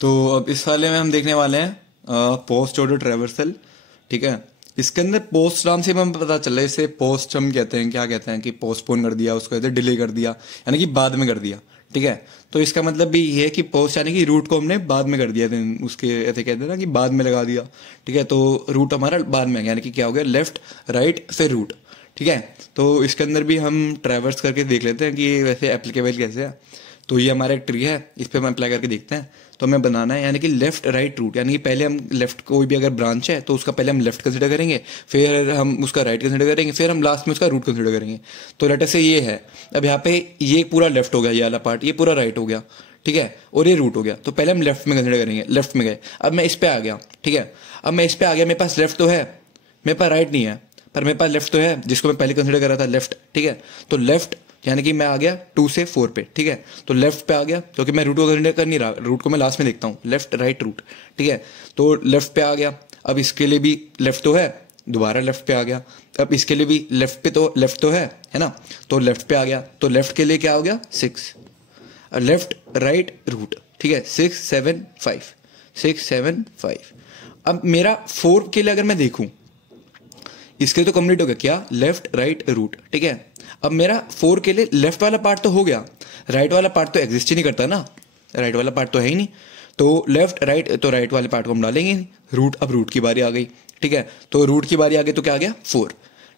तो अब इस वाले में हम देखने वाले हैं पोस्ट ऑर्डर ट्रैवर्सल। ठीक है, इसके अंदर पोस्ट नाम से हमें पता चल रहा है, इसे पोस्ट हम कहते हैं, क्या कहते हैं कि पोस्टपोन कर दिया, उसको कहते हैं डिले कर दिया, यानी कि बाद में कर दिया। ठीक है, तो इसका मतलब भी ये है कि पोस्ट यानी कि रूट को हमने बाद में कर दिया, उसके ऐसे कहते हैं ना कि बाद में लगा दिया। ठीक है, तो रूट हमारा बाद में, यानी कि क्या हो गया, लेफ्ट राइट फिर रूट। ठीक है, तो इसके अंदर भी हम ट्रैवर्स करके देख लेते हैं कि ये वैसे एप्लीकेबल कैसे है। तो ये हमारा एक ट्री है, इस पर हम अप्लाई करके देखते हैं। तो हमें बनाना है यानी कि लेफ्ट राइट रूट, यानी कि पहले हम लेफ्ट, कोई भी अगर ब्रांच है तो उसका पहले हम लेफ्ट कंसिडर करेंगे, फिर हम उसका राइट कंसिडर करेंगे, फिर हम लास्ट में उसका रूट कंसिडर करेंगे। तो लेटर से ये है, अब यहाँ पे ये पूरा लेफ्ट हो गया, ये वाला पार्ट, ये पूरा राइट हो गया। ठीक है, और ये रूट हो गया, तो पहले हम लेफ्ट में कंसिडर करेंगे, लेफ्ट में गए। अब मैं इस पे आ गया। ठीक है, अब मैं इस पे आ गया, मेरे पास लेफ्ट तो है, मेरे पास राइट नहीं है, पर मेरे पास लेफ्ट तो है, जिसको मैं पहले कंसिडर कर रहा था लेफ्ट। ठीक है, तो लेफ्ट यानी कि मैं आ गया 2 से 4 पे। ठीक है, तो लेफ्ट पे आ गया, क्योंकि मैं रूट को कंसिडर कर नहीं रहा, रूट को मैं लास्ट में देखता हूँ, लेफ्ट राइट रूट। ठीक है, तो लेफ्ट पे आ गया। अब इसके लिए भी लेफ्ट तो है, दोबारा लेफ्ट पे आ गया। अब इसके लिए भी लेफ्ट तो है ना, तो लेफ्ट पे आ गया। तो लेफ्ट के लिए क्या हो गया, 6, लेफ्ट राइट रूट। ठीक है, 6 7 5, 6 7 5। अब मेरा 4 के लिए अगर मैं देखूं, इसके लिए तो कंप्लीट हो गया क्या, लेफ्ट राइट रूट। ठीक है, अब मेरा 4 के लिए लेफ्ट वाला पार्ट तो हो गया, राइट वाला पार्ट तो एग्जिस्ट ही नहीं करता ना, राइट वाला पार्ट तो है ही नहीं। तो लेफ्ट राइट, तो राइट वाले पार्ट को हम डालेंगे नहीं, रूट। अब रूट की बारी आ गई। ठीक है, तो रूट की बारी आ गई, तो क्या आ गया, 4।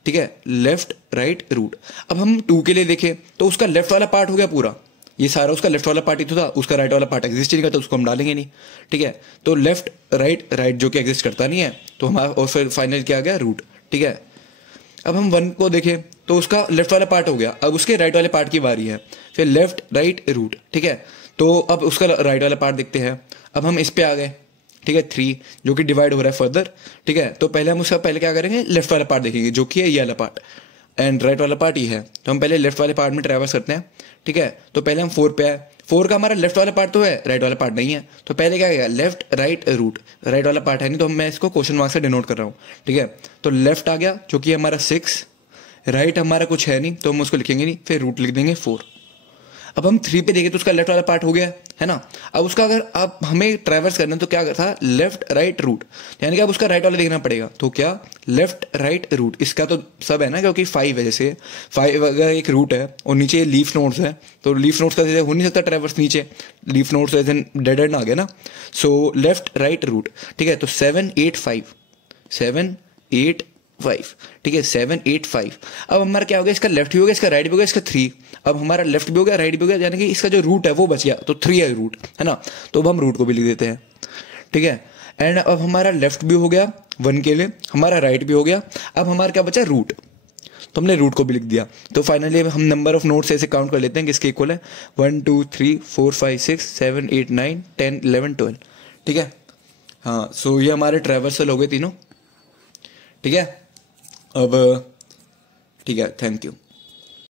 ठीक है, लेफ्ट राइट रूट। अब हम 2 के लिए देखें तो उसका लेफ्ट वाला पार्ट हो गया पूरा, ये सारा उसका लेफ्ट वाला पार्ट ही तो था, उसका राइट वाला पार्ट एग्जिस्ट नहीं करता, उसको हम डालेंगे नहीं। ठीक है, तो लेफ्ट राइट, राइट जो कि एग्जिस्ट करता नहीं है, तो हमारा और फिर फाइनल क्या आ गया, रूट। ठीक है, अब हम 1 को देखें तो उसका लेफ्ट वाला पार्ट हो गया, अब उसके राइट वाले पार्ट की बारी है, फिर लेफ्ट राइट रूट। ठीक है, तो अब उसका राइट वाला पार्ट देखते हैं। अब हम इस पे आ गए। ठीक है, 3 जो कि डिवाइड हो रहा है फर्दर। ठीक है, तो पहले हम उसका पहले क्या करेंगे, लेफ्ट वाला पार्ट देखेंगे, जो कि है ये वाला पार्ट, एंड राइट वाला पार्ट ही है। तो हम पहले लेफ्ट वाले पार्ट में ट्रैवर्स करते हैं। ठीक है, तो पहले हम 4 पे आए, 4 का हमारा लेफ्ट वाला पार्ट तो है, राइट वाला पार्ट नहीं है, तो पहले क्या गया, लेफ्ट राइट रूट। राइट वाला पार्ट है नहीं, तो मैं इसको क्वेश्चन मार्क से डिनोट कर रहा हूँ। ठीक है, तो लेफ्ट आ गया जो कि हमारा 6, राइट हमारा कुछ है नहीं तो हम उसको लिखेंगे नहीं, फिर रूट लिख देंगे 4। अब हम 3 पे देखें तो उसका लेफ्ट वाला पार्ट हो गया है ना। अब उसका अगर आप हमें ट्रैवर्स करना है तो क्या था, लेफ्ट राइट रूट, यानी कि अब उसका राइट वाला देखना पड़ेगा। तो क्या, लेफ्ट राइट रूट, इसका तो सब है ना, क्योंकि 5 है, जैसे 5 अगर एक रूट है और नीचे लीफ नोड्स है, तो लीफ नोड्स का जैसे हो नहीं सकता ट्रैवर्स, नीचे लीफ नोड्स ऐसे डेड एंड आ गया ना। So left right root. ठीक है, तो 7 8 5, 7 8 5। ठीक है, 7 8 5। अब हमारा क्या हो गया, इसका लेफ्ट भी हो गया, इसका राइट भी हो गया, इसका 3। अब हमारा लेफ्ट भी हो गया, राइट भी हो गया, यानी कि इसका जो रूट है वो बच गया, तो 3 है रूट, है ना। तो अब हम रूट को भी लिख देते हैं। ठीक है, एंड अब हमारा लेफ्ट भी हो गया 1 के लिए, हमारा राइट भी हो गया। अब हमारा क्या बचा, रूट, तो हमने रूट को भी लिख दिया। तो फाइनली हम नंबर ऑफ नोट्स ऐसे काउंट कर लेते हैं किसके इक्वल है, 1 2 3 4 5 6 7 8 9 10 11 12। ठीक है, हाँ, सो ये हमारे ट्रैवर्सल हो गए तीनों। ठीक है, अब ठीक है, थैंक यू।